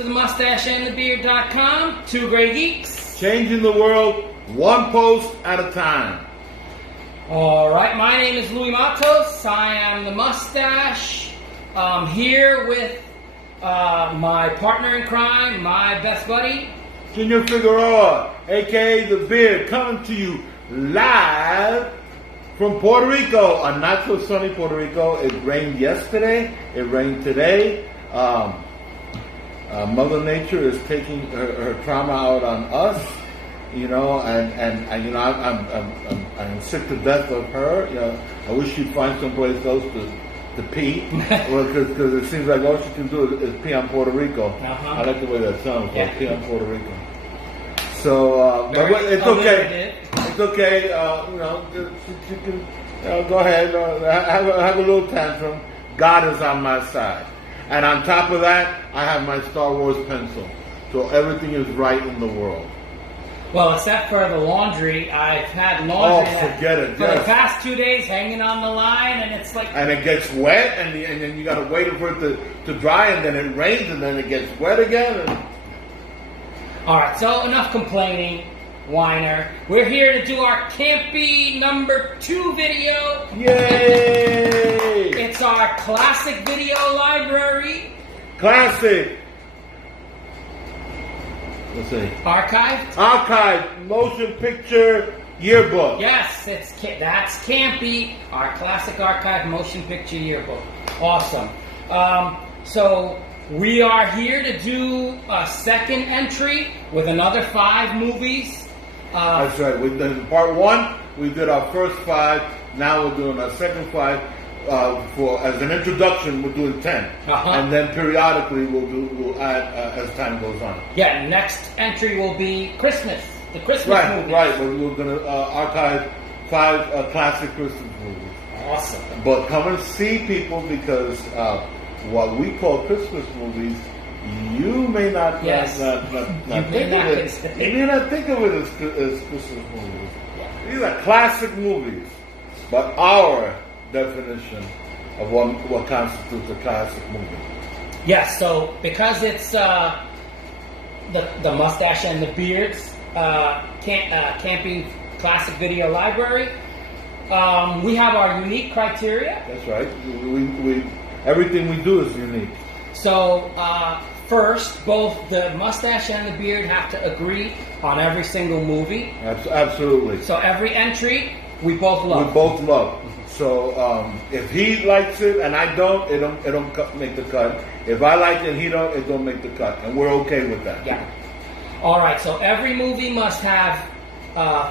to the mustacheandthebeard.com. Two Gray Geeks. Changing the world one post at a time. All right, my name is Louis Matos. I am the Mustache. Here with my partner in crime, my best buddy, Junior Figueroa, a.k.a. The Beard, coming to you live from Puerto Rico, a not so sunny Puerto Rico. It rained yesterday. It rained today. Mother Nature is taking her trauma out on us, you know, and you know I'm sick to death of her. You know, I wish she'd find someplace else to pee, because it seems like all she can do is pee on Puerto Rico. I like the way that sounds, like pee on Puerto Rico. So, but it's okay. It's okay. You know, you can go ahead, have a little tantrum. God is on my side, and on top of that, I have my Star Wars pencil, so everything is right in the world. Well, except for the laundry, I've had laundry forget it. For the past 2 days hanging on the line, and it's like... And it gets wet, and then you got to wait for it to dry, and then it rains, and then it gets wet again. All right, so enough complaining, whiner. We're here to do our CAMPY #2 video. Yay! It's our classic video library. Classic. Let's see. Archived Motion Picture Yearbook. Yes, that's CAMPY, our classic Archived Motion Picture Yearbook. Awesome. So we are here to do a second entry with another 5 movies. That's right. We did part 1. We did our first 5. Now we're doing our second 5. As an introduction, we're doing 10, and then periodically we'll add as time goes on. Yeah, next entry will be Christmas, the Christmas movies. Right. We're going to archive 5 classic Christmas movies. Awesome. But come and see, people, because what we call Christmas movies, you may not think of it. You may not think of it as Christmas movies. Yeah. These are classic movies, but our definition of what constitutes a classic movie. Yes, so because it's the Mustache and the Beard's CAMPY Classic Video Library, we have our unique criteria. That's right. We everything we do is unique. So first, both the Mustache and the Beard have to agree on every single movie. Absolutely. So every entry we both love. We both love. So if he likes it and I don't, it don't make the cut. If I like it and he don't, it don't make the cut, and we're okay with that. Yeah. All right. So every movie must have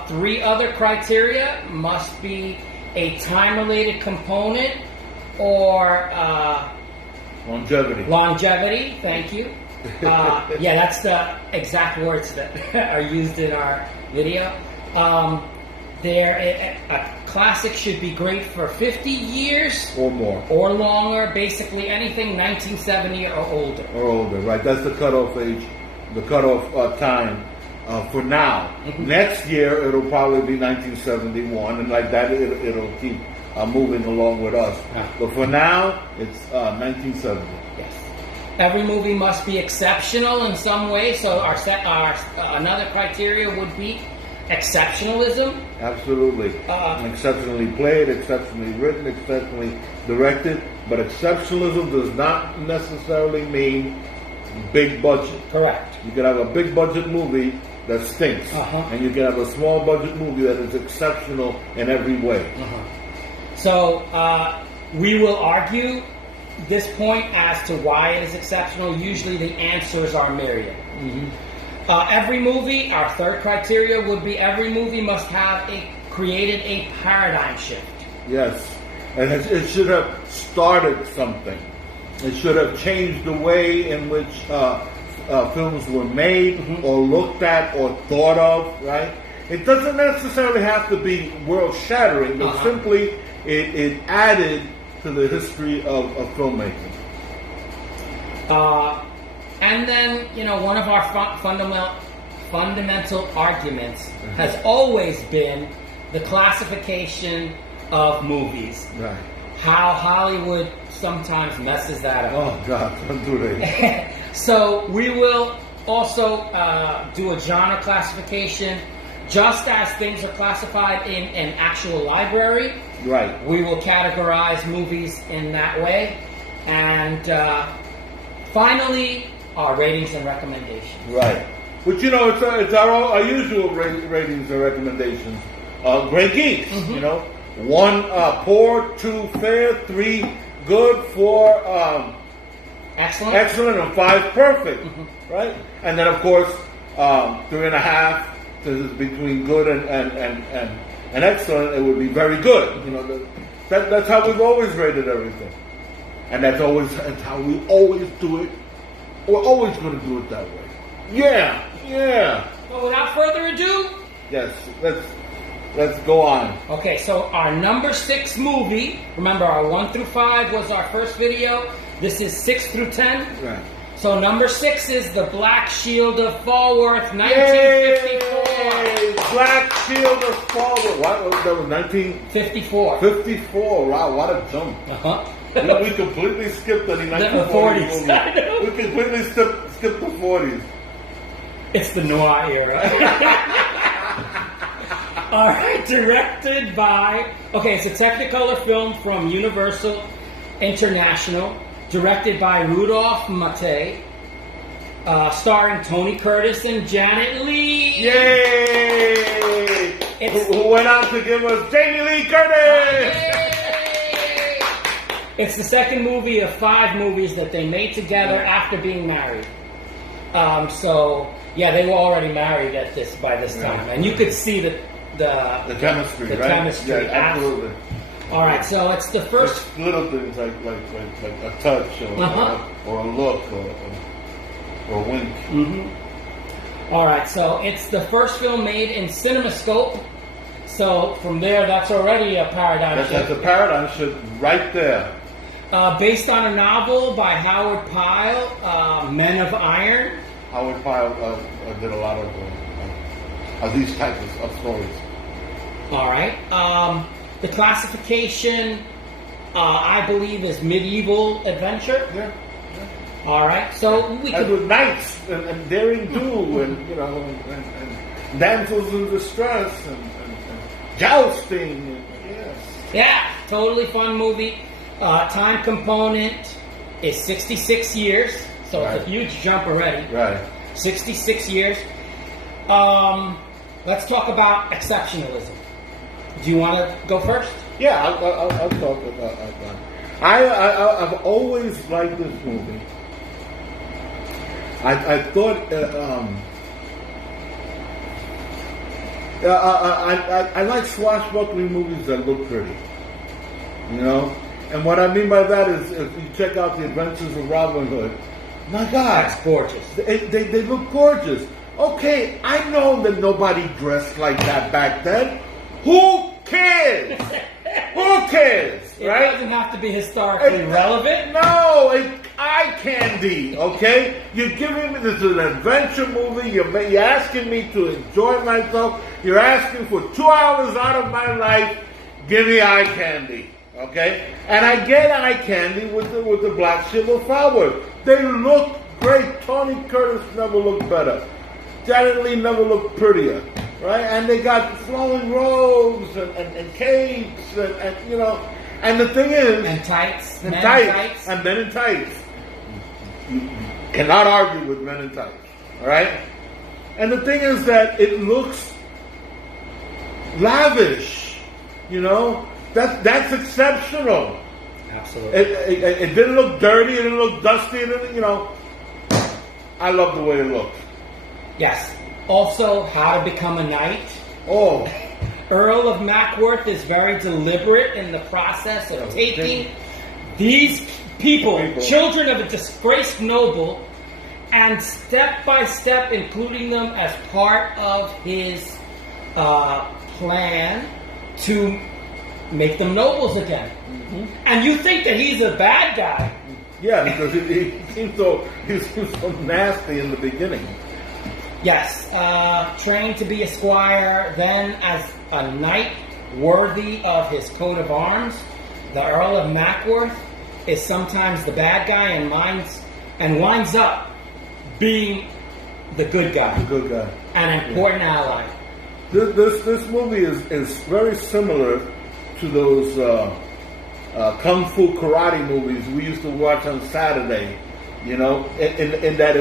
3 other criteria: must be a time-related component, or longevity. Longevity. Thank you. Yeah, that's the exact words that are used in our video. A classic should be great for 50 years or more, or longer. Basically, anything 1970 or older. Right? That's the cutoff age, the cutoff time for now. Next year, it'll probably be 1971, and like that, it'll keep moving along with us. But for now, it's 1970. Yes. Every movie must be exceptional in some way. So our another criteria would be exceptionalism. Absolutely. Exceptionally played, exceptionally written, exceptionally directed. But exceptionalism does not necessarily mean big budget. Correct. You can have a big budget movie that stinks, and you can have a small budget movie that is exceptional in every way. So we will argue this point as to why it is exceptional. Usually the answers are myriad. Every movie, our third criteria would be every movie must have created a paradigm shift. Yes, and it should have started something. It should have changed the way in which films were made, or looked at, or thought of. Right? It doesn't necessarily have to be world-shattering, but simply it added to the history of filmmaking. And then, one of our fundamental arguments has always been the classification of movies. Right. How Hollywood sometimes messes that up. Oh, God, don't do that. So we will also do a genre classification, just as things are classified in an actual library. Right. We will categorize movies in that way. And finally, our ratings and recommendations. Right. Which, you know, it's our usual ratings and recommendations. Great geeks, you know. 1 poor, 2 fair, 3 good, 4 excellent, and 5 perfect, right? And then, of course, 3.5 is between good and excellent. It would be very good. You know, that's how we've always rated everything, and that's how we always do it. We're always going to do it that way. Yeah. Well, without further ado, yes, let's go on. Okay, so our number 6 movie. Remember, our 1 through 5 was our first video. This is 6 through 10. Right. So number 6 is The Black Shield of Falworth, 1954. Yay! Black Shield of Falworth. What? That was 1954. 54. Wow, what a jump. We completely skipped the 1940s. We completely skipped the 40s. It's the noir era. All right, directed by... Okay, it's a Technicolor film from Universal International. Directed by Rudolph Maté, starring Tony Curtis and Janet Leigh. Yay! Who went on to give us Jamie Lee Curtis? Yay! It's the second movie of 5 movies that they made together after being married. So yeah, they were already married by this time, and you could see the chemistry, the right? chemistry, Yeah, absolutely. All right, so it's the first little things like a touch or a look or a wink. All right, so it's the first film made in CinemaScope. So from there, that's already a paradigm shift. That's a paradigm shift right there. Based on a novel by Howard Pyle, Men of Iron. Howard Pyle did a lot of these types of stories. All right. The classification, I believe, is medieval adventure. Yeah. All right. So we could with knights and daring do, and you know, and damsels in distress and jousting. And, yes. Yeah, totally fun movie. Time component is 66 years, so it's a huge jump already. Right. 66 years. Let's talk about exceptionalism. Do you want to go first? Yeah, I'll talk about that. I've always liked this movie. I thought I like swashbuckling movies that look pretty, you know. And what I mean by that is, if you check out The Adventures of Robin Hood, my God, that's gorgeous. They look gorgeous. Okay, I know that nobody dressed like that back then. Who cares? Who cares? Right? It doesn't have to be historically relevant. No, it's eye candy. Okay, you're giving me this is an adventure movie. You're asking me to enjoy myself. You're asking for 2 hours out of my life. Give me eye candy. Okay, and I get eye candy with the Black Shield of Falworth. They look great. Tony Curtis never looked better. Janet Leigh never looked prettier. Right, and they got flowing robes and capes and you know, and the thing is, and tights, and tights, and men in tights. You cannot argue with men in tights, all right? And the thing is that it looks lavish, you know. That's exceptional. Absolutely. It didn't look dirty. It didn't look dusty. It didn't, you know. I love the way it looked. Yes. Also, How to Become a Knight. Oh. Earl of Mackworth is very deliberate in the process of taking these people, children of a disgraced noble, and step by step including them as part of his plan to make them nobles again. And you think that he's a bad guy. Yeah, because he seems so nasty in the beginning. Yes, trained to be a squire, then as a knight worthy of his coat of arms. The Earl of Mackworth is sometimes the bad guy and winds up being the good guy, an important ally. This movie is very similar to those kung fu karate movies we used to watch on Saturday. You know, in that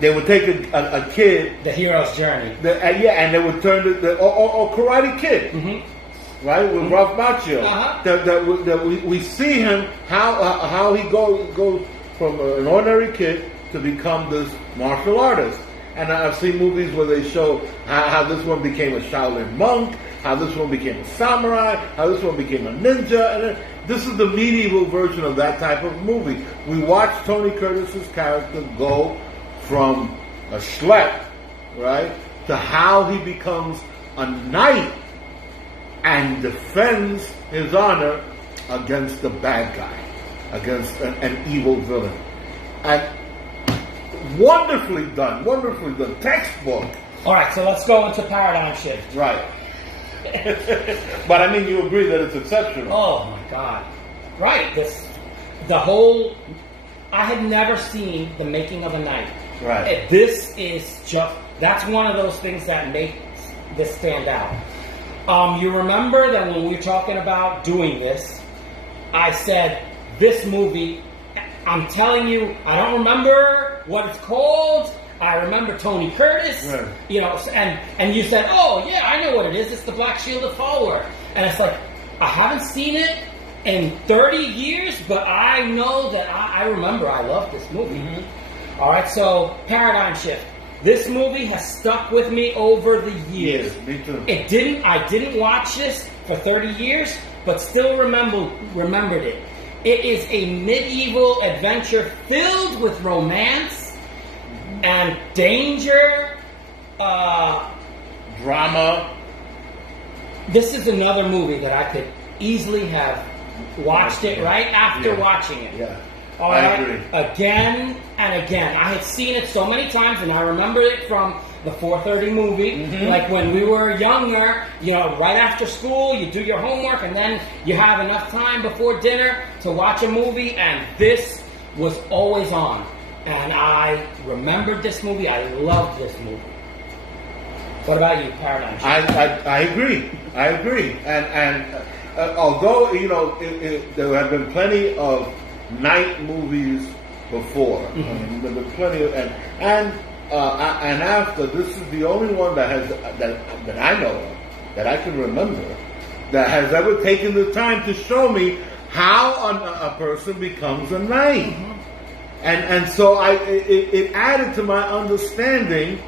they would take a kid, the hero's journey, and they would turn or Karate Kid, right, with Ralph Macchio. That we see him how he goes from an ordinary kid to become this martial artist. And I've seen movies where they show how this one became a Shaolin monk, how this one became a samurai, how this one became a ninja, and this is the medieval version of that type of movie. We watch Tony Curtis's character go from a schlep, right, to how he becomes a knight and defends his honor against the bad guy, against an evil villain. And wonderfully done, textbook. All right, so let's go into paradigm shift. Right. But I mean, you agree that it's exceptional. Oh my God! Right. I had never seen The Making of a Knight. Right. This is that's one of those things that makes this stand out. You remember that when we were talking about doing this, I said this movie. I'm telling you, I don't remember what it's called. I remember Tony Curtis, right. You know, and you said, "Oh yeah, I know what it is. It's the Black Shielded Follower." And it's like, I haven't seen it in 30 years, but I know that I remember I love this movie. Mm-hmm. All right, so paradigm shift. This movie has stuck with me over the years. Yes, me too. I didn't watch this for 30 years, but still remembered it. It is a medieval adventure filled with romance and danger, drama. This is another movie that I could easily have watched it right after watching it. Yeah, All I right? agree. Again and again. I had seen it so many times, and I remember it from the 4:30 movie. Mm-hmm. Like when we were younger, you know, right after school, you do your homework, and then you have enough time before dinner to watch a movie, and this was always on. And I remembered this movie. I loved this movie. What about you, Paradigm? I agree. And although, you know, there have been plenty of night movies before. Mm-hmm. I mean, there have been plenty of, and after, this is the only one that I know of, that I can remember, that has ever taken the time to show me how a person becomes a knight. Mm-hmm. And so it added to my understanding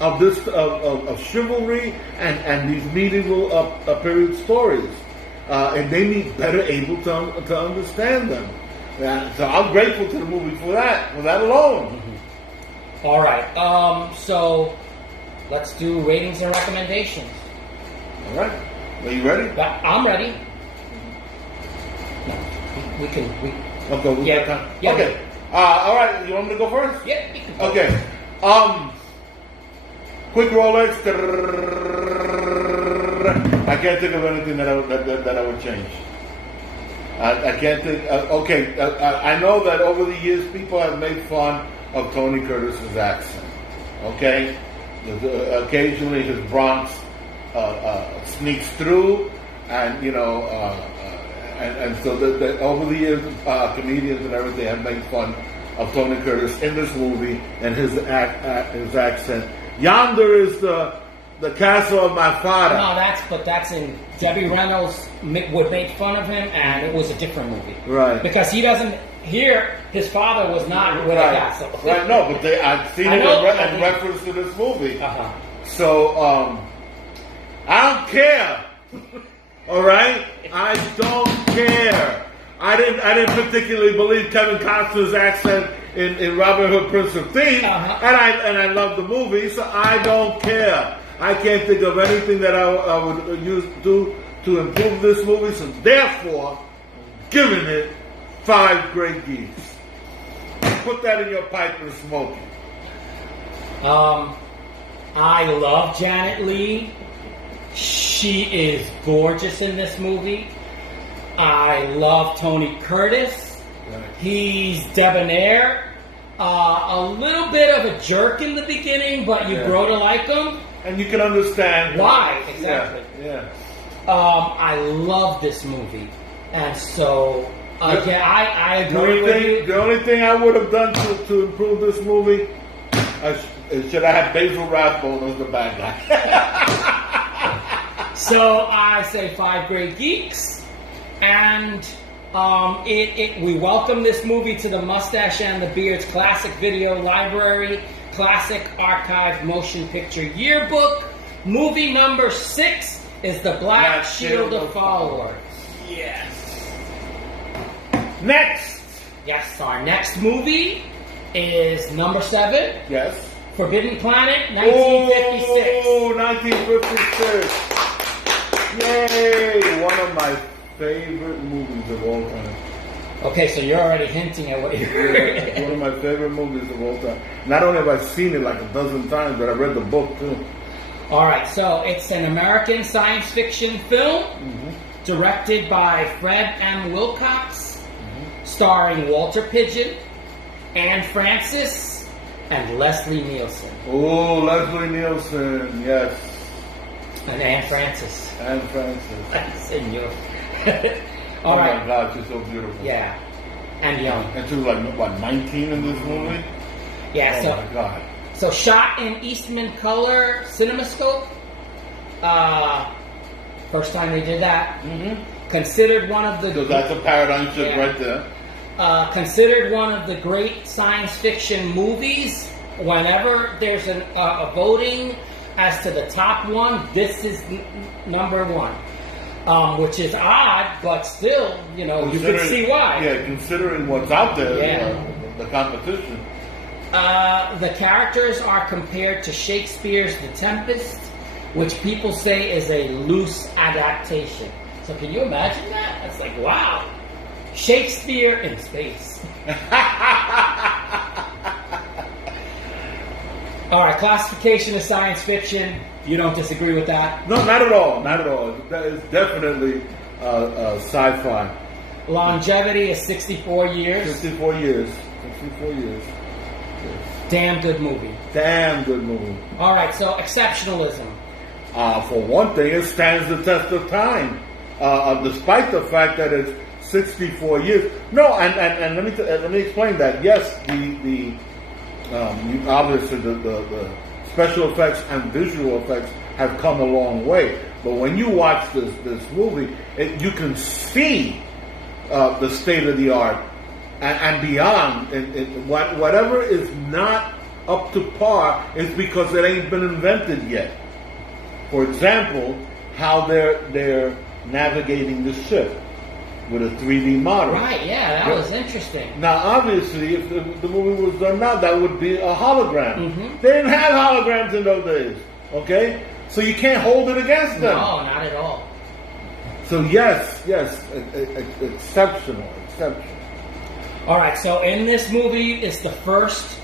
of this of chivalry and these medieval period stories. It made me better able to understand them. So I'm grateful to the movie for that alone. Mm-hmm. All right. So let's do ratings and recommendations. All right. Are you ready? I'm ready. No, we can. Okay. Yeah. Okay. All right. You want me to go first? Yeah. Okay. Quick Rolex. I can't think of anything that I would change. I can't think. I know that over the years people have made fun of Tony Curtis's accent. Okay, occasionally his Bronx sneaks through, and you know, and so over the years, comedians and everything have made fun of Tony Curtis in this movie and his accent. Yonder is the castle of my father. No, that's in Debbie Reynolds would make fun of him, and it was a different movie, right? Because he doesn't here. His father was not with a castle, right? No, but I've seen it in reference to this movie. Uh-huh. So I don't care. All right, I don't care. I didn't particularly believe Kevin Costner's accent in Robin Hood, Prince of Thieves, uh-huh. and I love the movie, so I don't care. I can't think of anything that I would do to improve this movie, so therefore, I'm giving it 5 great geeks. Put that in your pipe and smoke it. I love Janet Leigh. She is gorgeous in this movie. I love Tony Curtis. Right. He's debonair. A little bit of a jerk in the beginning, but you grow to like him. And you can understand why. Exactly. Yeah. I love this movie. And so, again, I agree with you. The only thing I would have done to improve this movie, should I have Basil Rathbone as the bad guy. So I say 5 great geeks, and we welcome this movie to the Mustache and the Beard's Classic Video Library, Classic Archived Motion Picture Yearbook. Movie number 6 is The Black Shield of Followers. Yes. Next. Yes, our next movie is number 7. Yes. Forbidden Planet, 1956. Oh, 1956. Yay! One of my favorite movies of all time. Okay, so you're already hinting at what you're Yeah, one of my favorite movies of all time. Not only have I seen it like a dozen times, but I read the book too. All right, so it's an American science fiction film directed by Fred M. Wilcox, starring Walter Pidgeon, Anne Francis, and Leslie Nielsen. Oh, Leslie Nielsen, yes. And Anne Francis. Anne Francis. Senor. Oh my God, she's so beautiful. Yeah, and young. And she was like, what, 19 in this movie? Yeah, oh my God. So shot in Eastman Color CinemaScope. First time they did that. Considered one of the... So that's a paradigm shift right there. Considered one of the great science fiction movies. Whenever there's a voting as to the top one, this is number 1. Which is odd, but still, you can see why. Yeah, considering what's out there, the competition. The characters are compared to Shakespeare's The Tempest, which people say is a loose adaptation. So can you imagine that? It's like, wow. Shakespeare in space. All right, classification of science fiction. You don't disagree with that? No, not at all. Not at all. That is definitely sci-fi. Longevity is 64 years. 64 years. 64 years. Damn good movie. Damn good movie. All right, so exceptionalism. For one thing, it stands the test of time, despite the fact that it's 64 years. No, and let me explain that. Yes, obviously the special effects and visual effects have come a long way. But when you watch this movie, you can see the state of the art and beyond. Whatever is not up to par is because it ain't been invented yet. For example, how they're navigating the ship with a 3D model. Right, yeah, that was interesting. Now, obviously, if the movie was done now, that would be a hologram. They didn't have holograms in those days, okay? So you can't hold it against them. No, not at all. So yes, exceptional. All right, so in this movie, it's the first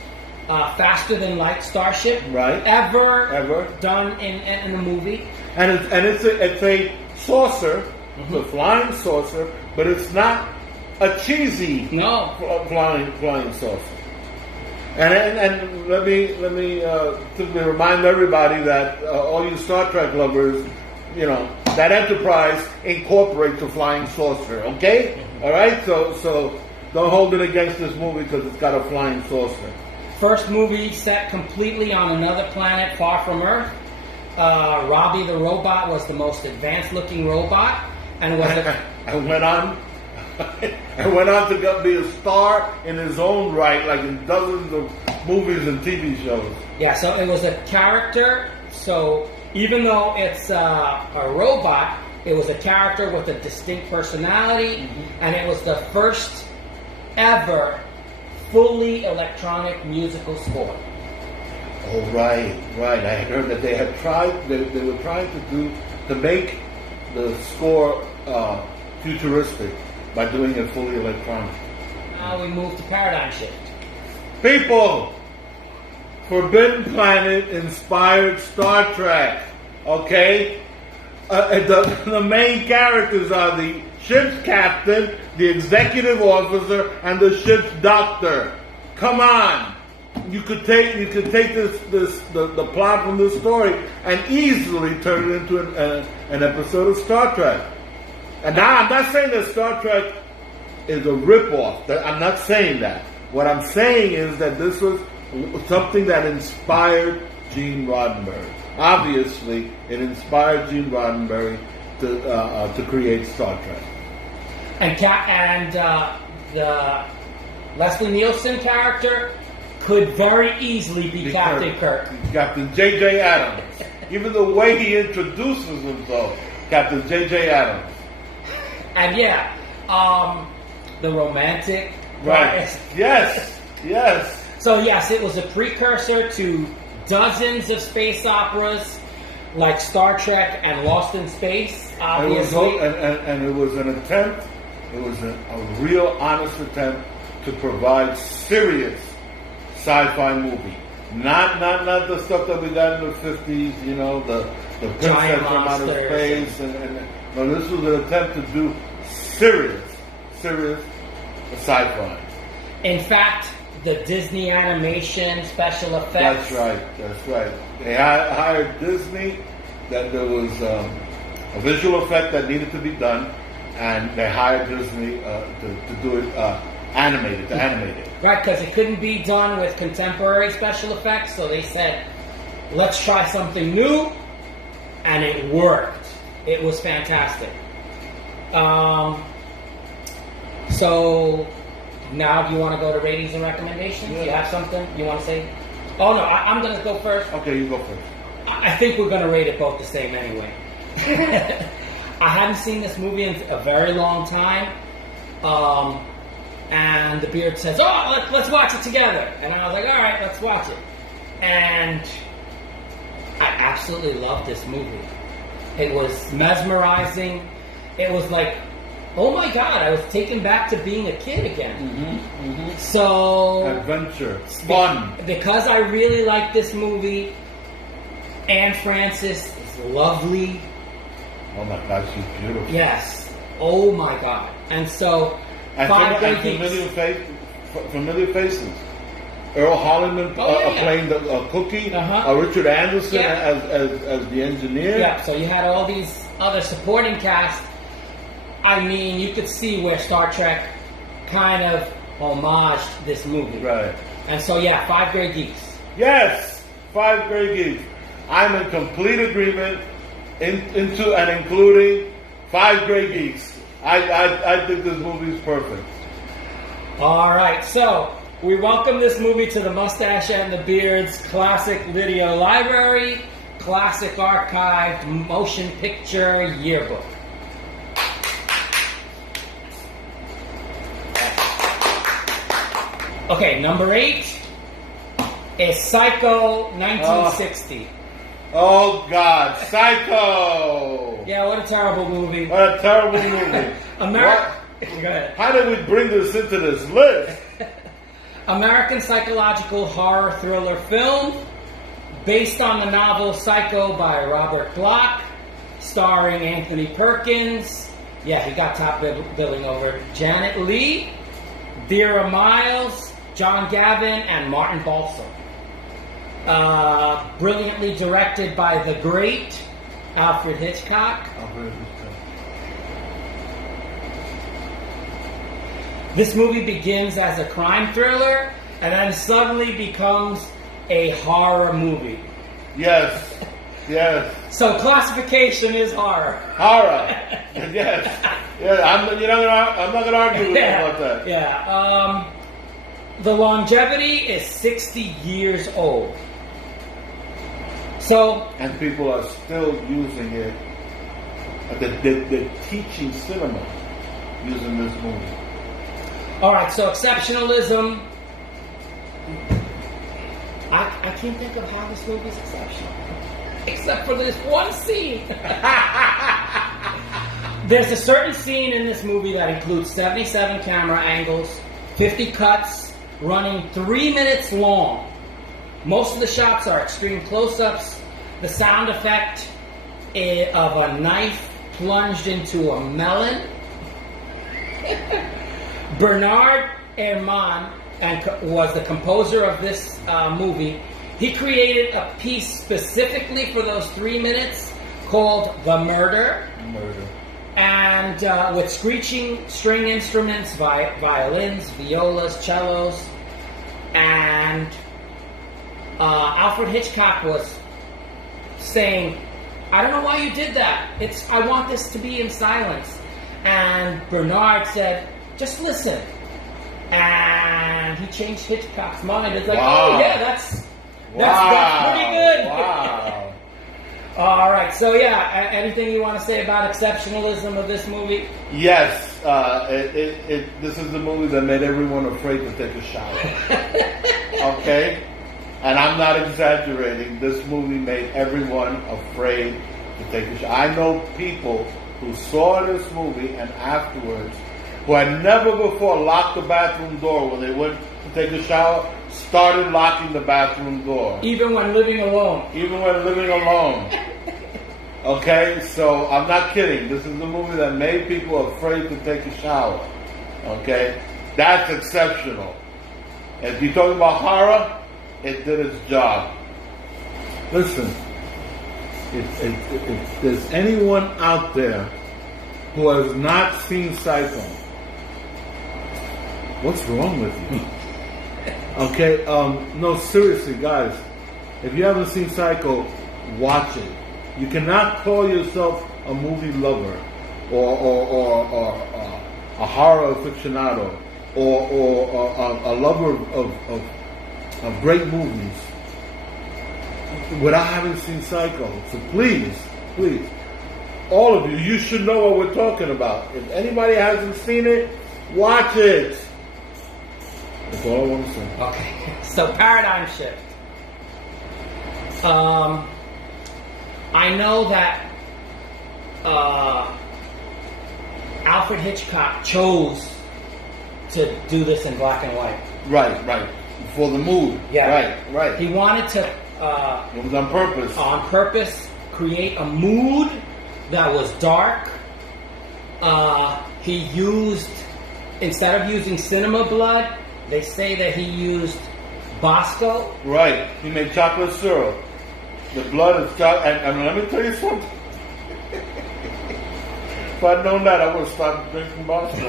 faster-than-light starship ever done in a movie. And it's a saucer. It's a flying saucer, but it's not a cheesy flying saucer. And let me simply remind everybody that all you Star Trek lovers, that Enterprise incorporates a flying saucer. Okay, all right. So don't hold it against this movie because it's got a flying saucer. First movie set completely on another planet far from Earth. Robbie the robot was the most advanced-looking robot. And went on to be a star in his own right, like in dozens of movies and TV shows. Yeah, so it was a character. So even though it's a robot, it was a character with a distinct personality, and it was the first ever fully electronic musical score. Oh, right. I heard that they had tried. They were trying to make the score futuristic by doing it fully electronic. Now we move to paradigm shift. People, Forbidden Planet inspired Star Trek. Okay, the main characters are the ship's captain, the executive officer, and the ship's doctor. Come on. You could take the plot from this story and easily turn it into an episode of Star Trek. And now I'm not saying that Star Trek is a ripoff. I'm not saying that. What I'm saying is that this was something that inspired Gene Roddenberry. Obviously, it inspired Gene Roddenberry to create Star Trek. And the Leslie Nielsen character could very easily be Captain Kirk. Captain J.J. Adams. Even the way he introduces himself, Captain J.J. Adams. And yeah, the romantic. Right. Yes. So yes, it was a precursor to dozens of space operas like Star Trek and Lost in Space, obviously. And it was an attempt, it was a real honest attempt to provide serious sci-fi movie. Not the stuff that we got in the 50s, you know, the princess from outer space. No, this was an attempt to do serious sci-fi. In fact, the Disney animation special effects. That's right. They hired Disney. That there was a visual effect that needed to be done, and they hired Disney to do it animate it. Right, because it couldn't be done with contemporary special effects, so they said, let's try something new, and it worked. It was fantastic. So now, do you want to go to ratings and recommendations? Yeah. You have something you want to say? Oh no, I'm going to go first. Okay, you go first. I think we're going to rate it both the same anyway. I haven't seen this movie in a very long time. And the beard says, oh, let's watch it together. And I was like, all right, let's watch it. And I absolutely loved this movie. It was mesmerizing. It was like, oh my God, I was taken back to being a kid again. So... adventure. Fun. Because I really like this movie, Anne Francis is lovely. Oh my God, she's beautiful. Yes. Oh my God. And so... familiar faces. Earl Holliman playing the Cookie. Richard Anderson as the engineer. Yeah, so you had all these other supporting cast. I mean, you could see where Star Trek kind of homaged this movie. Right. And so, yeah, 5 Grey Geeks. Yes, 5 Grey Geeks. I'm in complete agreement into and including 5 Grey Geeks. I think this movie is perfect. All right, so we welcome this movie to the Mustache and the Beard's Classic Video Library, Classic Archived Motion Picture Yearbook. Okay, number 8 is Psycho 1960. Oh God, Psycho! Yeah, what a terrible movie. What a terrible movie. Go ahead. How did we bring this into this list? American psychological horror thriller film based on the novel Psycho by Robert Bloch, starring Anthony Perkins. Yeah, he got top billing over Janet Leigh, Vera Miles, John Gavin, and Martin Balsam. Brilliantly directed by the great Alfred Hitchcock. This movie begins as a crime thriller and then suddenly becomes a horror movie. Yes. So classification is horror. Horror. Yes. Yeah. I'm not gonna argue with you about that. Yeah. The longevity is 60 years old. So, and people are still using it. They're teaching cinema using this movie. All right, so exceptionalism. I can't think of how this movie is exceptional, except for this one scene. There's a certain scene in this movie that includes 77 camera angles, 50 cuts, running 3 minutes long. Most of the shots are extreme close-ups. The sound effect of a knife plunged into a melon. Bernard Herrmann was the composer of this movie. He created a piece specifically for those 3 minutes called The Murder. And with screeching string instruments, violins, violas, cellos. And Alfred Hitchcock was saying, I don't know why you did that. I want this to be in silence. And Bernard said, just listen. And he changed Hitchcock's mind. It's like, oh yeah, that's pretty good. Wow. All right. So yeah, anything you want to say about exceptionalism of this movie? Yes. This is the movie that made everyone afraid to take a shower. Okay? And I'm not exaggerating. This movie made everyone afraid to take a shower. I know people who saw this movie and afterwards, who had never before locked the bathroom door when they went to take a shower, started locking the bathroom door. Even when living alone. Okay, so I'm not kidding. This is the movie that made people afraid to take a shower. Okay? That's exceptional. If you're talking about horror, it did its job. Listen, if there's anyone out there who has not seen Psycho, what's wrong with you? Okay, no, seriously, guys. If you haven't seen Psycho, watch it. You cannot call yourself a movie lover or a horror aficionado or a lover of great movies without having seen Psycho. So please, all of you, you should know what we're talking about. If anybody hasn't seen it, watch it. That's all I want to say. Okay, so paradigm shift. I know that Alfred Hitchcock chose to do this in black and white. Right. For the mood. Yeah. Right. He wanted to... it was on purpose. On purpose, create a mood that was dark. He used... Instead of using cinema blood, they say that he used Bosco. Right. He made chocolate syrup. The blood is chocolate. And let me tell you something. If I'd known that, I would have stopped drinking Bosco.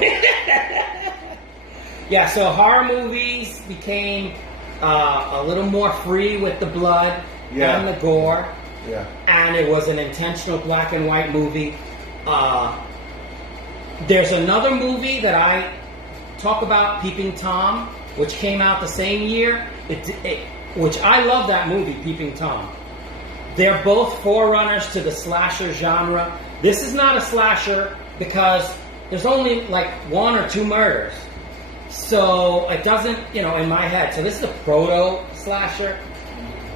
Yeah, so horror movies became a little more free with the blood and the gore. Yeah. And it was an intentional black and white movie. There's another movie that I talk about, Peeping Tom, which came out the same year. Which I love that movie, Peeping Tom. They're both forerunners to the slasher genre. This is not a slasher because there's only like 1 or 2 murders. So it doesn't, in my head. So this is a proto-slasher.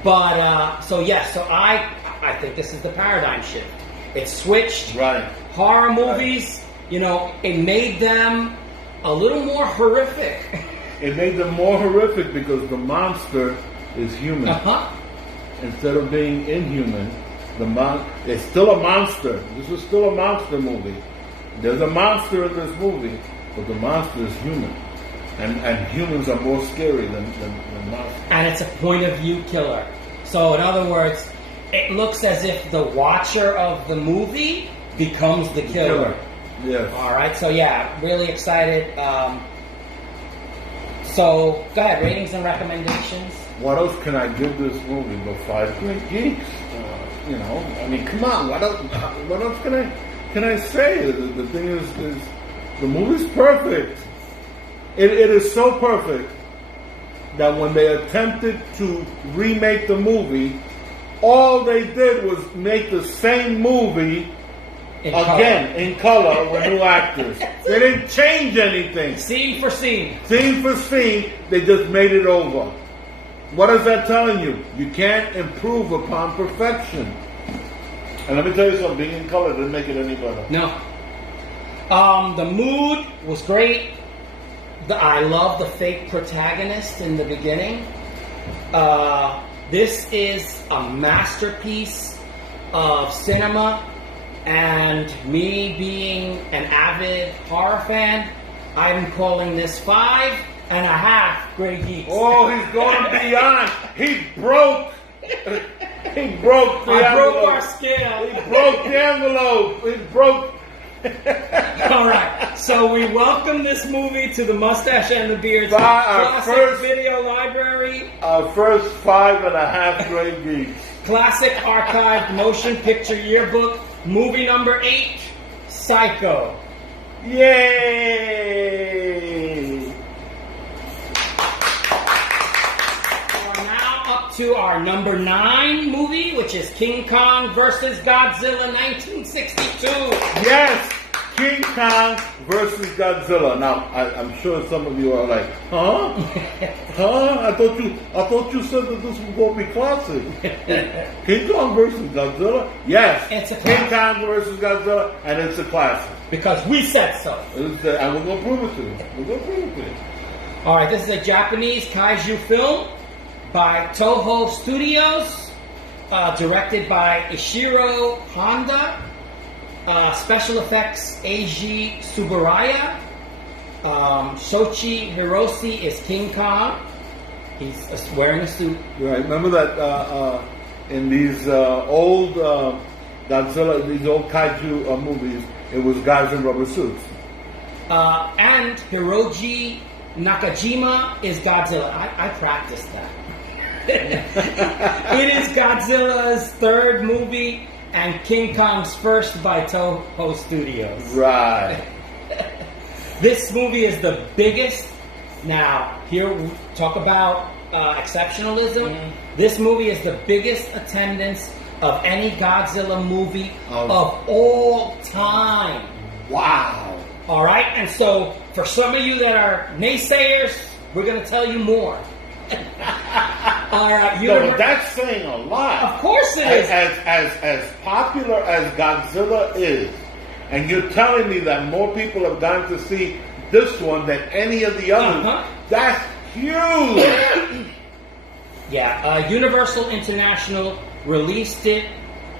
But, so I think this is the paradigm shift. It switched. Right. Horror movies, it made them a little more horrific. It made them more horrific because the monster is human. Uh-huh. Instead of being inhuman, it's still a monster. This is still a monster movie. There's a monster in this movie, but the monster is human. And humans are more scary than monsters. And it's a point of view killer. So in other words, it looks as if the watcher of the movie becomes the killer. Yes. All right. So really excited. So go ahead, ratings and recommendations. What else can I give this movie but 5 great geeks? Come on. What else can I say? The thing is the movie's perfect. It is so perfect that when they attempted to remake the movie, all they did was make the same movie in color with new actors. They didn't change anything. Scene for scene. Scene for scene, they just made it over. What is that telling you? You can't improve upon perfection. And let me tell you something, being in color didn't make it any better. No. The mood was great. I love the fake protagonist in the beginning. This is a masterpiece of cinema, and me being an avid horror fan, I'm calling this 5 grade geeks. Oh, he's going beyond. He broke. He broke the I envelope. broke our scale. He broke the envelope. He broke. All right, so we welcome this movie to the Mustache and the Beard's By our classic first- video library, Our first 5.5 grade geeks. classic archived motion picture yearbook, movie number 8, Psycho. Yay! We're now up to our number 9 movie, which is King Kong versus Godzilla 1962. Yes, King Kong versus Godzilla. Now, I'm sure some of you are like, huh? Huh? I thought you said that this was going to be classic. King Kong versus Godzilla? Yes, It's a King classic. Kong versus Godzilla, and it's a classic. Because we said so. And we're going to prove it to you. We're going to prove it to you. All right, this is a Japanese kaiju film by Toho Studios, directed by Ishiro Honda. Special effects, Eiji Tsuburaya. Shoichi Hiroshi is King Kong. He's wearing a suit. Right. Remember that in these old Godzilla, these old kaiju movies, it was guys in rubber suits. And Hiroji Nakajima is Godzilla. I practiced that. It is Godzilla's 3rd movie and King Kong's first by Toho Studios. Right. This movie is the biggest. Now, here we talk about exceptionalism. This movie is the biggest attendance of any Godzilla movie of all time. Wow. All right, and so for some of you that are naysayers, we're going to tell you more. All right, No, but that's saying a lot. Of course it is. As popular as Godzilla is, and you're telling me that more people have gone to see this one than any of the others, that's huge. Yeah, Universal International released an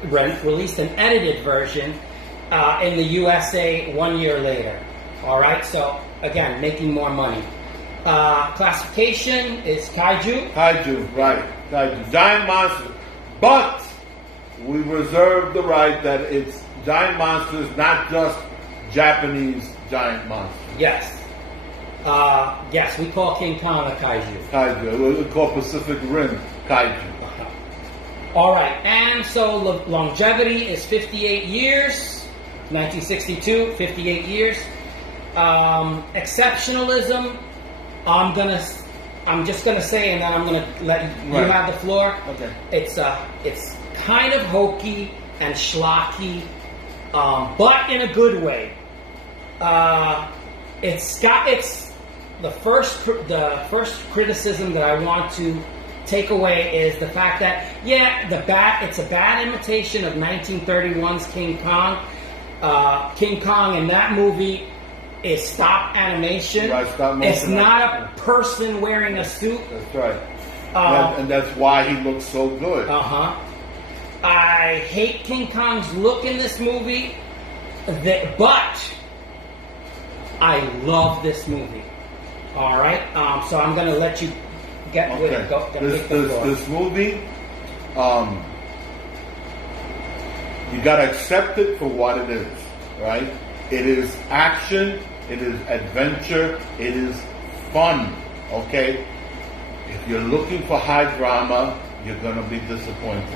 edited version in the USA 1 year later. All right, so again, making more money. Classification is kaiju. Kaiju, right. Kaiju. Giant monsters. But we reserve the right that it's giant monsters, not just Japanese giant monsters. Yes. Yes, we call King Kong a kaiju. Kaiju. We call Pacific Rim kaiju. All right, and so longevity is 58 years. 1962, 58 years. Exceptionalism. I'm just gonna say, and then I'm gonna let you have the floor. Okay. It's kind of hokey and schlocky, but in a good way. It's the first criticism that I want to take away is the fact that it's a bad imitation of 1931's King Kong. King Kong in that movie is stop animation. Right, stop motion. It's not a person wearing a suit. That's right. And that's why he looks so good. I hate King Kong's look in this movie, but I love this movie. All right, so I'm going to let you get with it. This movie, you got to accept it for what it is, right? It is action, it is adventure, it is fun, okay? If you're looking for high drama, you're going to be disappointed.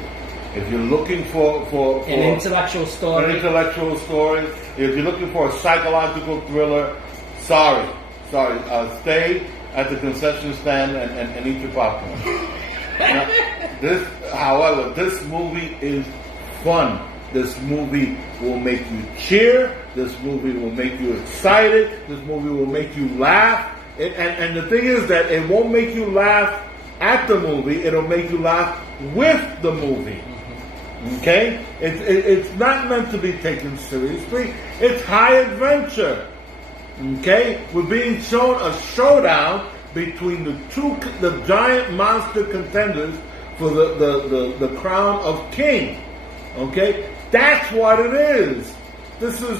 If you're looking for an intellectual story, if you're looking for a psychological thriller, sorry. Stay at the concession stand and eat your popcorn. However, this movie is fun. This movie will make you cheer. This movie will make you excited. This movie will make you laugh. And the thing is that it won't make you laugh at the movie. It'll make you laugh with the movie. Okay? It's not meant to be taken seriously. It's high adventure. Okay? We're being shown a showdown between the giant monster contenders for the crown of king. Okay? That's what it is. This is,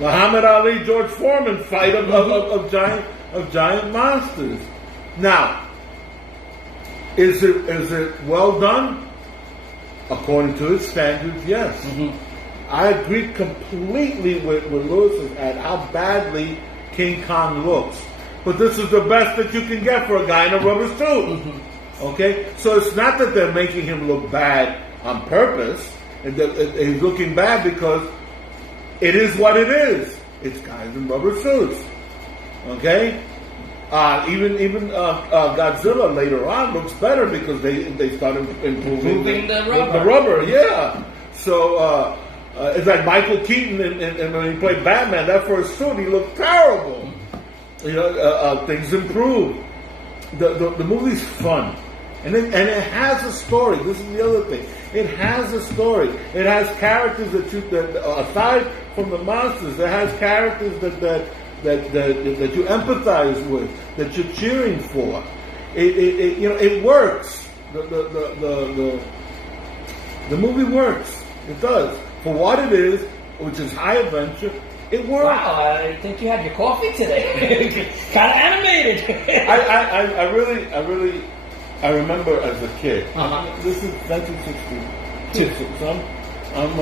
Muhammad Ali, George Foreman fight of giant monsters. Now, is it well done? According to its standards, yes. I agree completely with Lewis at how badly King Kong looks. But this is the best that you can get for a guy in a rubber suit. Okay? So it's not that they're making him look bad on purpose. He's looking bad because it is what it is. It's guys in rubber suits. Okay? Even Godzilla later on looks better because they started improving the rubber. Yeah. So it's like Michael Keaton and when he played Batman. That first suit, he looked terrible. Things improved. The movie's fun, and it has a story. This is the other thing. It has a story. It has characters that aside from the monsters, it has characters that you empathize with, that you're cheering for. It works. The movie works. It does for what it is, which is high adventure. It works. Wow, I think you had your coffee today. Kind of animated. I remember as a kid. This is 1962. So I'm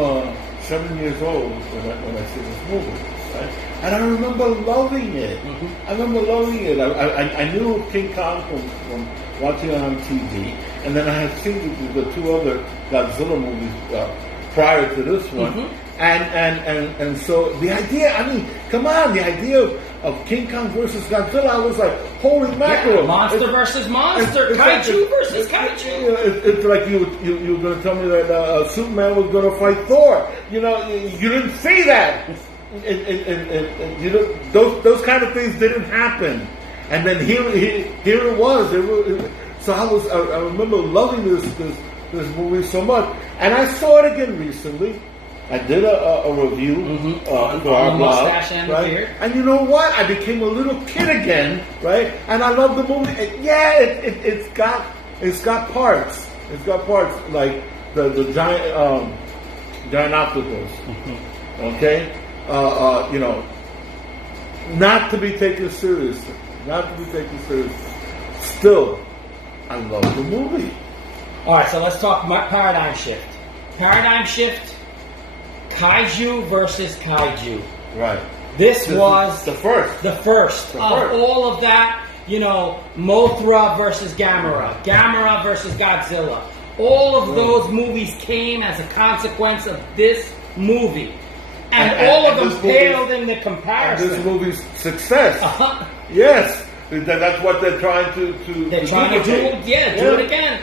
7 years old when I see this movie, right? And I remember loving it. I remember loving it. I knew of King Kong from watching it on TV, and then I had seen the two other Godzilla movies prior to this one. And so the idea, I mean, come on, the idea of King Kong versus Godzilla, I was like, holy mackerel. Yeah, monster versus monster, kaiju versus kaiju. It's like you were going to tell me that Superman was going to fight Thor. You didn't see that. Those kind of things didn't happen. And then here it was. So I remember loving this movie so much. And I saw it again recently. I did a review for our blog, Mustache and right? Beard. And you know what? I became a little kid again, right? And I love the movie. It's got parts. It's got parts like the giant octopus. Okay, not to be taken seriously. Still, I love the movie. All right, so let's talk paradigm shift. Paradigm shift. Kaiju versus kaiju. Right. This was the first. The first of all of that. Mothra versus Gamera. Gamera versus Godzilla. All of those movies came as a consequence of this movie. And all of them paled in the comparison. This movie's success. Yes. That's what they're trying to They're trying to do it again.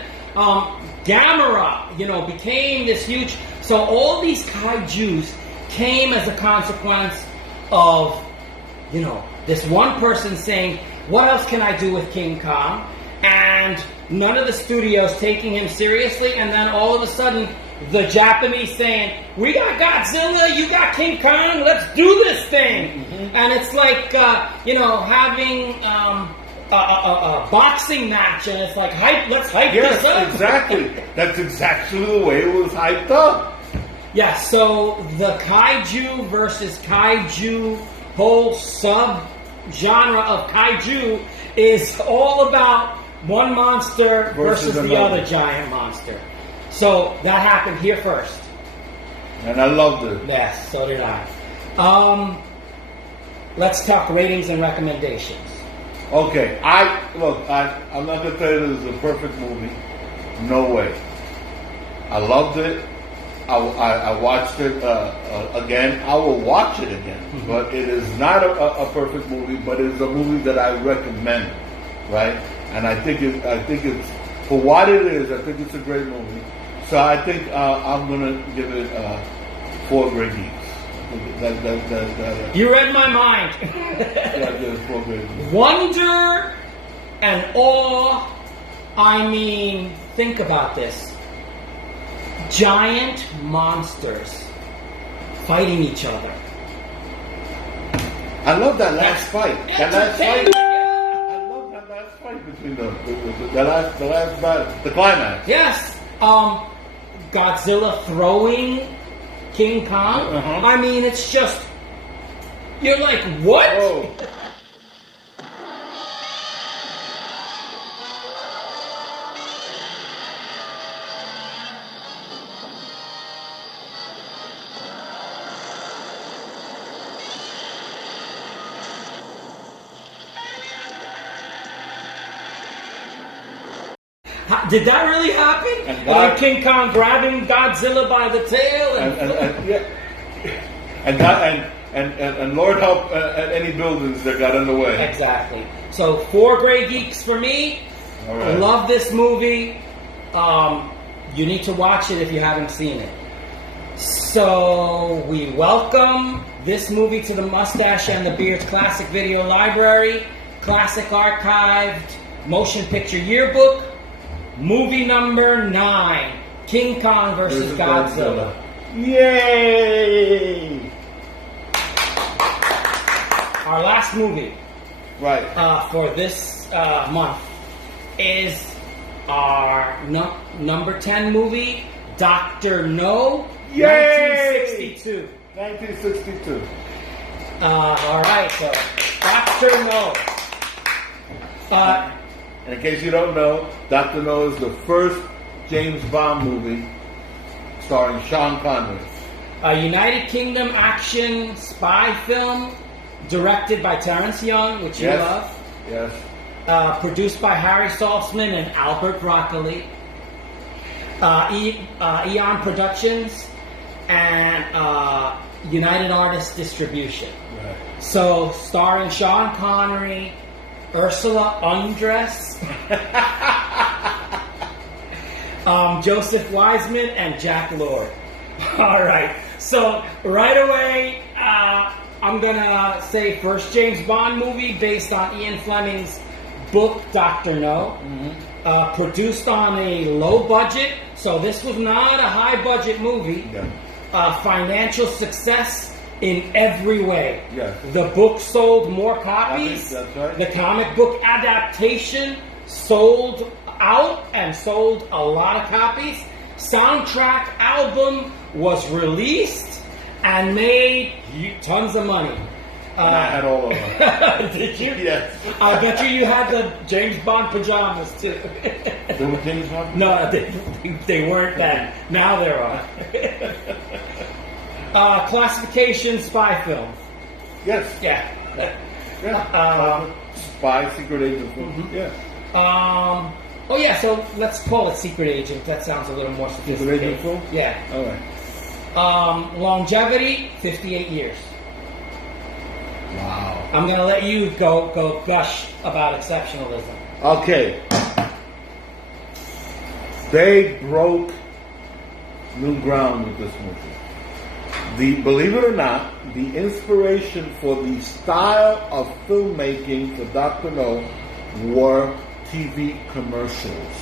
Gamera, became this huge... So all these kaijus came as a consequence of, this one person saying, what else can I do with King Kong? And none of the studios taking him seriously, and then all of a sudden, the Japanese saying, we got Godzilla, you got King Kong, let's do this thing. And it's like, having... a boxing match, and it's like, let's hype this up. Exactly. That's exactly the way it was hyped up. Yeah, so the kaiju versus kaiju whole sub-genre of kaiju is all about one monster versus the other giant monster. So that happened here first. And I loved it. Yes, so did I. Let's talk ratings and recommendations. Okay, I'm not going to tell you this is a perfect movie. No way. I loved it. I watched it again. I will watch it again. But it is not a perfect movie, but it is a movie that I recommend, right? And I think it's for what it is. I think it's a great movie. So I think I'm going to give it 4 great geeks. You read my mind. Wonder and awe. I mean, think about this. Giant monsters fighting each other. I love that last fight. I love that last fight between them. The last battle, the climax. Yes. Godzilla throwing King Kong. I mean, it's just You're like, what? Oh. Did that really happen? And Like King Kong grabbing Godzilla by the tail? And Lord help any buildings that got in the way. Exactly. So 4 Grey Geeks for me. All right. Love this movie. You need to watch it if you haven't seen it. So we welcome this movie to the Mustache and the Beard's Classic Video Library, Classic Archived Motion Picture Yearbook, movie number 9, King Kong versus Godzilla. Yay! Our last movie Right. for this month is our number 10 movie, Dr. No, Yay! 1962. 1962. All right, so Dr. No. And in case you don't know, Dr. No is the first James Bond movie starring Sean Connery. A United Kingdom action spy film directed by Terrence Young, which you love. Yes. Produced by Harry Saltzman and Albert Broccoli. Eon Productions and United Artists Distribution. Right. So, starring Sean Connery, Ursula Andress, Joseph Wiseman, and Jack Lord. All right. So, right away, I'm going to say first James Bond movie based on Ian Fleming's book, Dr. No. Mm-hmm. Produced on a low budget. So, this was not a high budget movie. Yeah. Financial success in every way. Yes. The book sold more copies. That's right. The comic book adaptation sold out and sold a lot of copies. Soundtrack album was released and made tons of money. And I had all of them. Did you? Yes. I bet you had the James Bond pajamas too. There were James Bond? No, they weren't then. Now there are. Classification spy film. Yes. Yeah. Yeah. Spy, secret agent film. Mm-hmm. Yeah. Oh yeah, so let's call it Secret Agent. That sounds a little more sophisticated. Secret Agent film? Yeah. All right. Longevity, 58 years. Wow. I'm gonna let you go gush about exceptionalism. Okay. They broke new ground with this movie. Believe it or not, the inspiration for the style of filmmaking for Dr. No were TV commercials.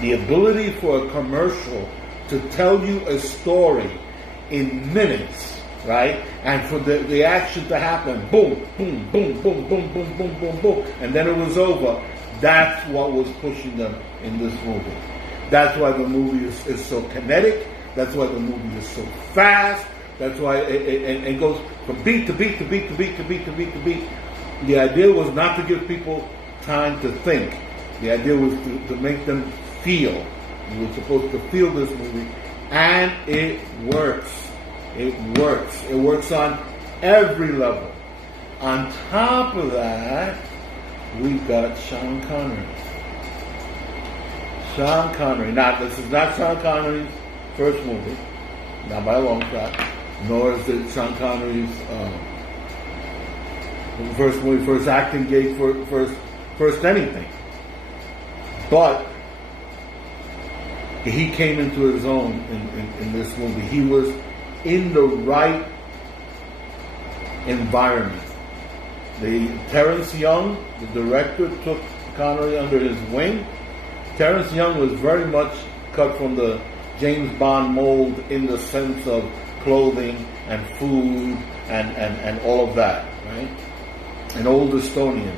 The ability for a commercial to tell you a story in minutes, right? And for the action to happen, boom, boom, boom, boom, boom, boom, boom, boom, boom, and then it was over. That's what was pushing them in this movie. That's why the movie is so kinetic. That's why the movie is so fast. That's why it goes from beat to beat to beat to beat to beat to beat to beat. The idea was not to give people time to think. The idea was to make them feel. You were supposed to feel this movie. And it works. It works. It works on every level. On top of that, we got Sean Connery. Sean Connery. Now, this is not Sean Connery's first movie, not by a long shot, nor is it Sean Connery's first movie, first acting gig, first anything. But he came into his own in this movie. He was in the right environment. Terrence Young, the director, took Connery under his wing. Terrence Young was very much cut from the James Bond mold in the sense of clothing and food and all of that, right? An old Estonian.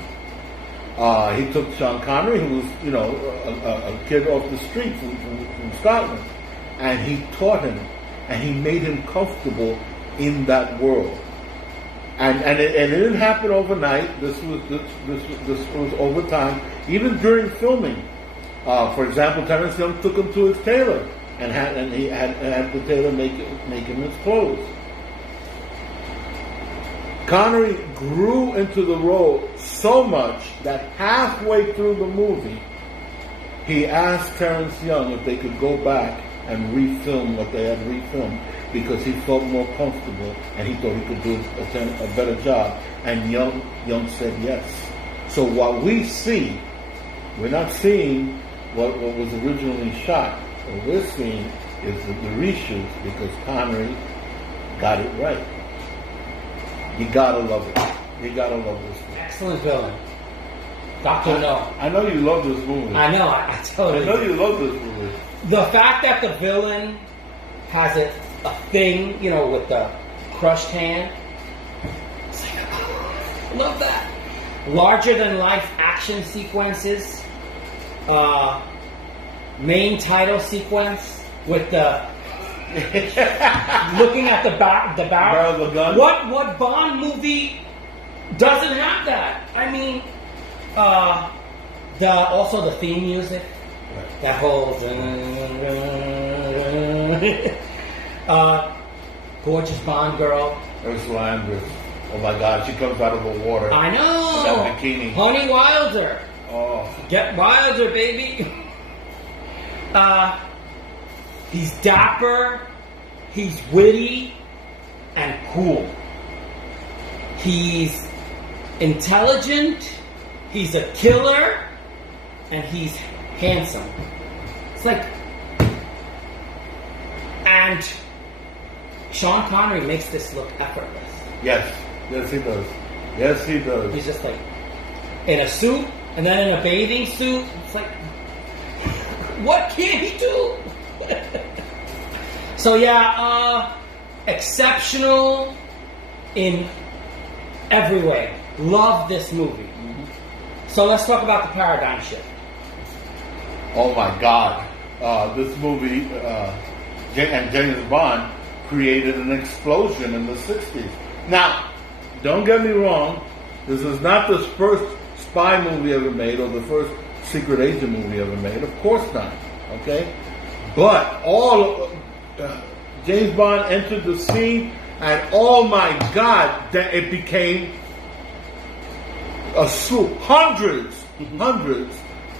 He took Sean Connery, who was, a kid off the street from Scotland, and he taught him, and he made him comfortable in that world. And it didn't happen overnight. This was over time. Even during filming, for example, Terrence Young took him to his tailor and he had the tailor make him his clothes. Connery grew into the role so much that halfway through the movie, he asked Terrence Young if they could go back and refilm what they had refilmed because he felt more comfortable and he thought he could do a better job. And Young said yes. So what we see, we're not seeing what was originally shot. What we're seeing is the reshoots because Connery got it right. You gotta love it. You gotta love this movie. Excellent villain. Dr. No. I know you love this movie. I know, I totally I know you love this movie. The fact that the villain has a thing, with the crushed hand. It's like, I love that. Larger than life action sequences. Main title sequence with the looking at the barrel of the gun. What Bond movie doesn't have that? I mean, also the theme music, right. That whole gorgeous Bond girl. Ursula Andress. Oh my God, she comes out of the water. I know. That bikini. Honey Wilder. Oh, get Wilder, baby. He's dapper, he's witty, and cool. He's intelligent, he's a killer, and he's handsome. It's like... And Sean Connery makes this look effortless. Yes he does. Yes, he does. He's just like, in a suit, and then in a bathing suit, it's like... What can he do? So yeah, exceptional in every way. Love this movie. Mm-hmm. So let's talk about the paradigm shift. Oh my God. This movie and James Bond created an explosion in the 60s. Now, don't get me wrong, this is not the first spy movie ever made or the first secret agent movie ever made. Of course not. Okay? But James Bond entered the scene, and oh my God, that it became a slew, hundreds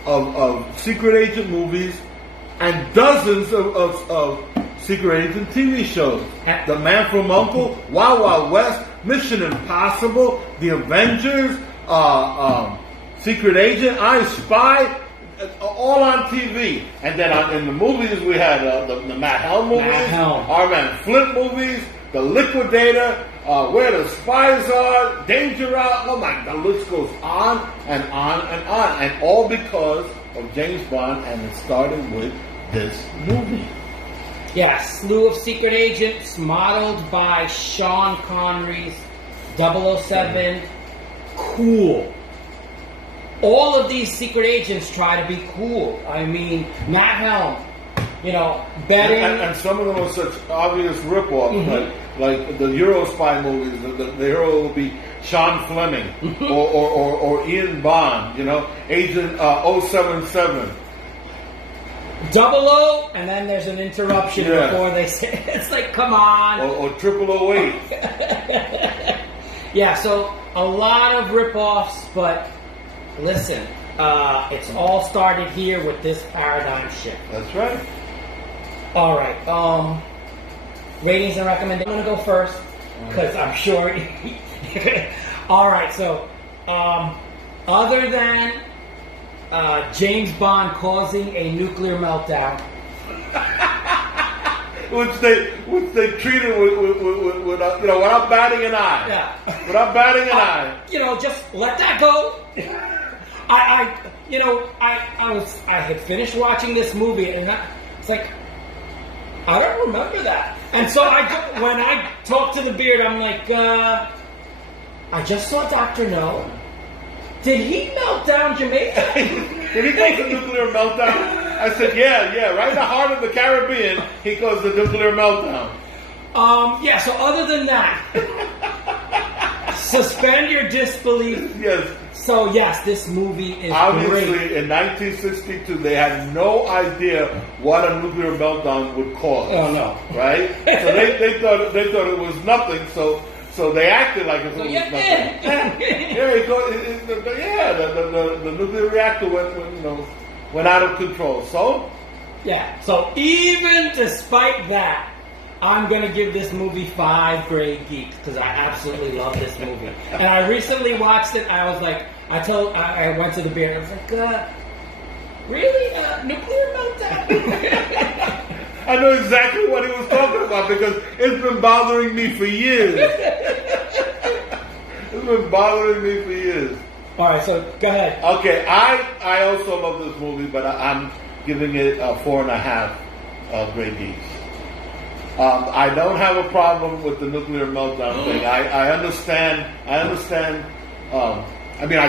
of secret agent movies and dozens of secret agent TV shows. The Man from U.N.C.L.E., Wild Wild West, Mission Impossible, The Avengers, Secret Agent, I Spy, all on TV. And then in the movies we had the Matt Helm movies, Our Man Flint movies, The Liquidator, Where the Spies Are, Danger Out. Oh my, the list goes on and on and on. And all because of James Bond, and it started with this movie. Yeah, slew of secret agents modeled by Sean Connery's 007. Cool. All of these secret agents try to be cool. I mean, Matt Helm, betting. And some of them are such obvious rip-offs, mm-hmm. like the Eurospy movies. The hero will be Sean Fleming or Ian Bond, Agent 077. 00, and then there's an interruption before they say it's like, come on. Or 0008. Yeah, so a lot of rip-offs, but listen, it's all started here with this paradigm shift. That's right. All right. Ratings and recommendations. I'm going to go first because I'm sure. All right. So, other than James Bond causing a nuclear meltdown, which they treated with without batting an eye. Yeah. Without batting an eye. Just let that go. I had finished watching this movie, and it's like, I don't remember that. And so when I talked to the beard, I'm like, I just saw Dr. No. Did he melt down Jamaica? Did he cause a nuclear meltdown? I said, yeah, right in the heart of the Caribbean, he caused a nuclear meltdown. Yeah, so other than that, Suspend your disbelief. Yes. So yes, this movie is Obviously, great. in 1962, they had no idea what a nuclear meltdown would cause. Oh no! Right? So they thought it was nothing. So they acted like it was nothing. The nuclear reactor went out of control. So Yeah. So even despite that, I'm gonna give this movie 5 grade geeks because I absolutely love this movie. And I recently watched it. I was like, I went to the beer and I was like, really? Nuclear meltdown? I know exactly what he was talking about because it's been bothering me for years. It's been bothering me for years. All right, so go ahead. Okay, I also love this movie, but I'm giving it a 4.5 grade geeks. I don't have a problem with the nuclear meltdown thing. I understand. I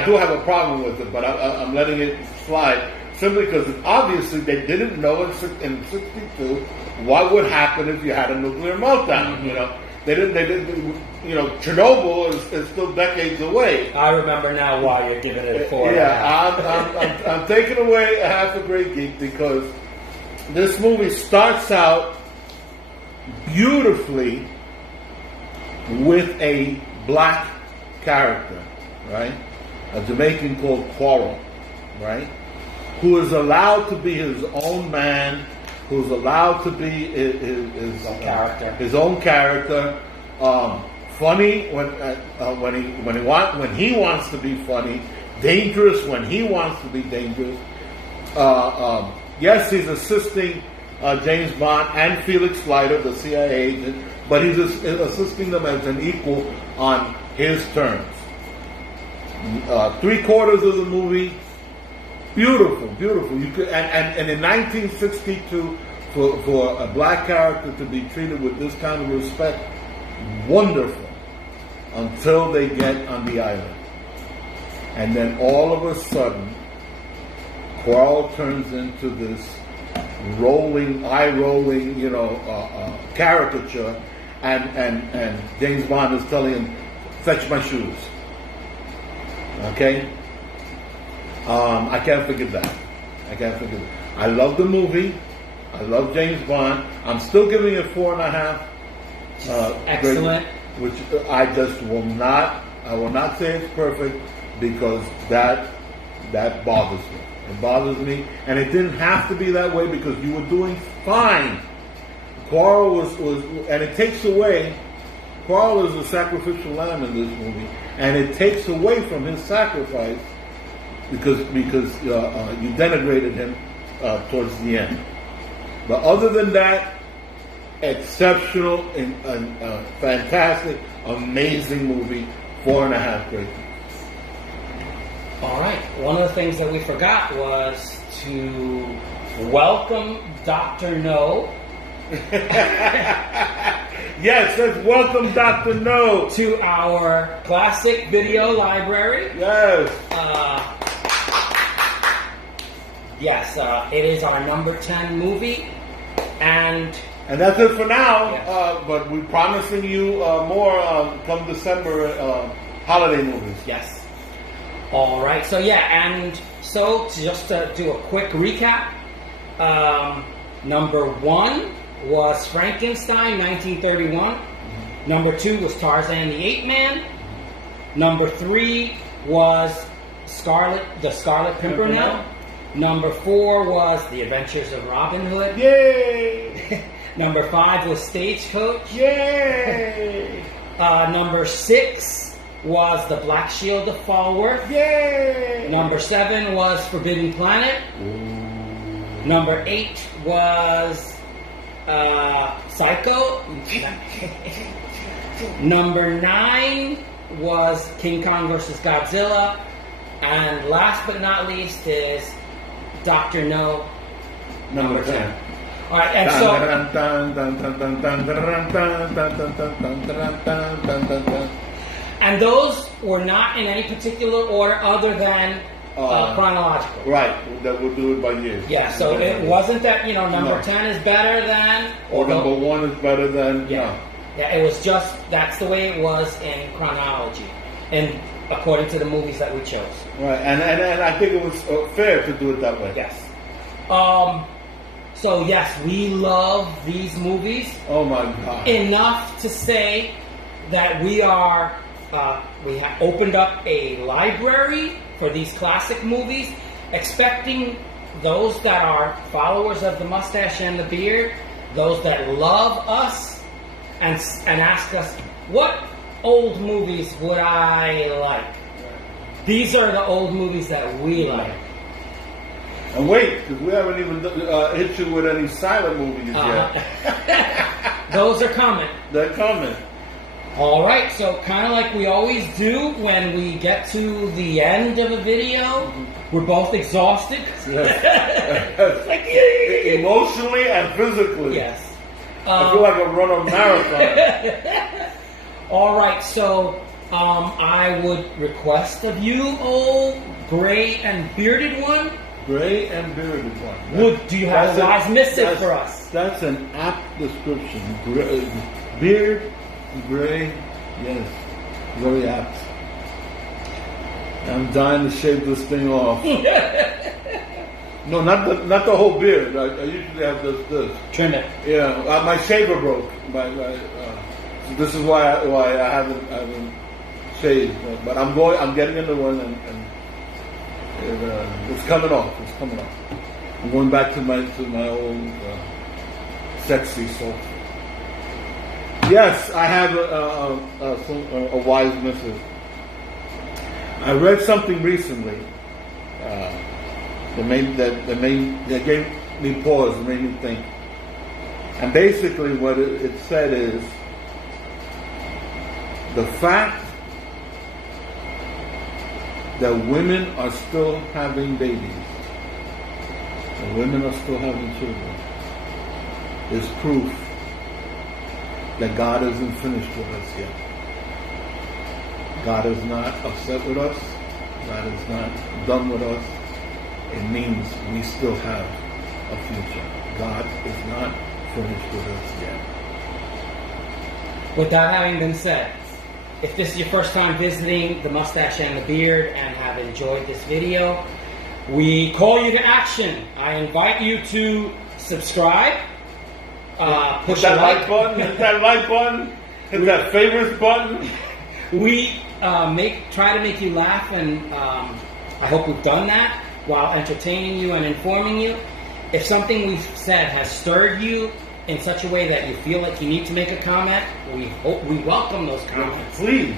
do have a problem with it, but I'm letting it slide simply because obviously they didn't know in '62 what would happen if you had a nuclear meltdown. Mm-hmm. They didn't. Chernobyl is still decades away. I remember now why you're giving it a 4. Yeah, I'm taking away a half a grade geek because this movie starts out beautifully with a black character, right? A Jamaican called Quarrel, right? Who is allowed to be his own man, who's allowed to be his own character. Funny when he wants to be funny, dangerous when he wants to be dangerous. Yes, he's assisting James Bond and Felix Leiter, the CIA agent, but he's assisting them as an equal on his terms. 3/4 of the movie, beautiful. You could, and in 1962, for a black character to be treated with this kind of respect, wonderful. Until they get on the island, and then all of a sudden, Quarrel turns into this eye-rolling, caricature, and James Bond is telling him, "Fetch my shoes." Okay, I can't forget that. I love the movie. I love James Bond. I'm still giving it 4.5. Excellent. Which I just will not. I will not say it's perfect because that bothers me. It bothers me, and it didn't have to be that way because you were doing fine. Quarrel was, and it takes away. Quarrel is a sacrificial lamb in this movie, and it takes away from his sacrifice because you denigrated him towards the end. But other than that, exceptional and fantastic, amazing movie. 4.5 grade. All right. One of the things that we forgot was to welcome Dr. No. Yes, let's welcome Dr. No to our classic video library. Yes. It is our number 10 movie, and that's it for now. Yes. But we're promising you more come December holiday movies. Yes. All right. So just to do a quick recap, number 1 was Frankenstein, 1931. Mm-hmm. Number 2 was Tarzan the Ape Man. Mm-hmm. Number 3 was the Scarlet Pimpernel. Number 4 was The Adventures of Robin Hood. Yay! Number 5 was Stagecoach. Yay! Number 6 was The Black Shield of Falworth. Yay! Number 7 was Forbidden Planet. Ooh. Number 8 was Psycho. Number 9 was King Kong vs. Godzilla. And last but not least is Dr. No, number 10. All right, and so... And those were not in any particular order other than chronological. Right, that we'll do it by years. Yeah, so it wasn't that, number 10 is better than... Or number 1 is better than... Yeah, it was just, that's the way it was in chronology. and according to the movies that we chose. Right, and I think it was fair to do it that way. Yes. So yes, we love these movies Oh my God. enough to say that we have opened up a library for these classic movies, expecting those that are followers of the Mustache and the Beard, those that love us, and ask us, what old movies would I like? These are the old movies that we like. And wait, because we haven't even hit you with any silent movies yet. Those are coming. They're coming. All right, so kind of like we always do when we get to the end of a video, we're both exhausted. Like, Emotionally and physically. yes. I feel like I run a marathon. All right, so I would request of you, old gray and bearded one. Gray and bearded one. Do you have a wise missive for us? That's an apt description. Beard, gray, yes, very apt. I'm dying to shave this thing off. No, not the whole beard. I usually have this. Trim it. Yeah, my shaver broke. This is why I haven't shaved. But I'm getting into one, and it's coming off. It's coming off. I'm going back to my old sexy self. Yes, I have a wise missive. I read something recently that gave me pause, made me think. And basically, what it said is the fact that women are still having babies, that women are still having children, is proof that God isn't finished with us yet. God is not upset with us. God is not done with us. It means we still have a future. God is not finished with us yet. With that having been said, if this is your first time visiting the Mustache and the Beard and have enjoyed this video, we call you to action. I invite you to subscribe, push that a like button, hit that like button, hit that favorites button. We try to make you laugh, and I hope we've done that while entertaining you and informing you. If something we've said has stirred you in such a way that you feel like you need to make a comment, we welcome those comments. Please.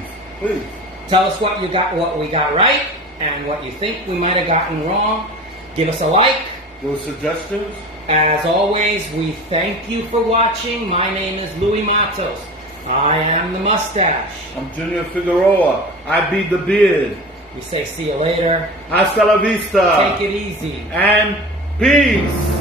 Tell us what we got right and what you think we might have gotten wrong. Give us a like. Those suggestions. As always, we thank you for watching. My name is Louis Matos. I am the Mustache. I'm Junior Figueroa. I be the Beard. We say see you later. Hasta la vista. Take it easy. And peace.